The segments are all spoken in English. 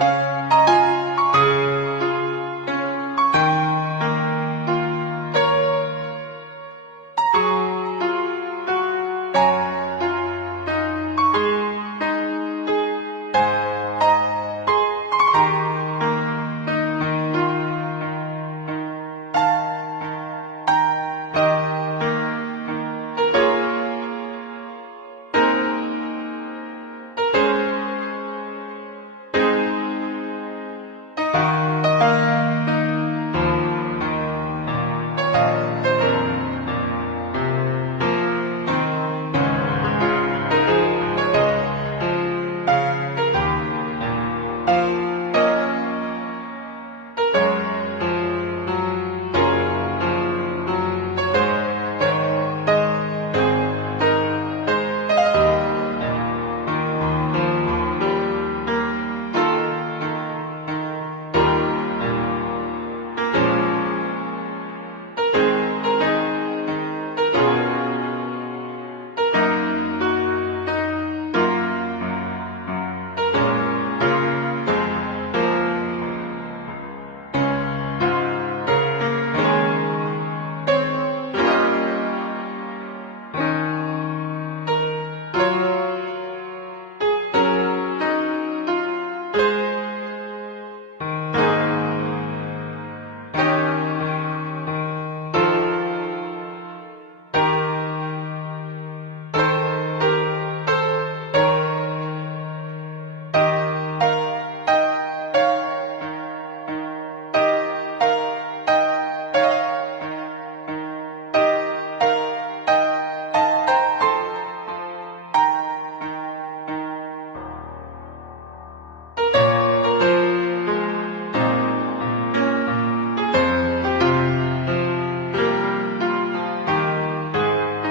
thank you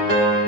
thank you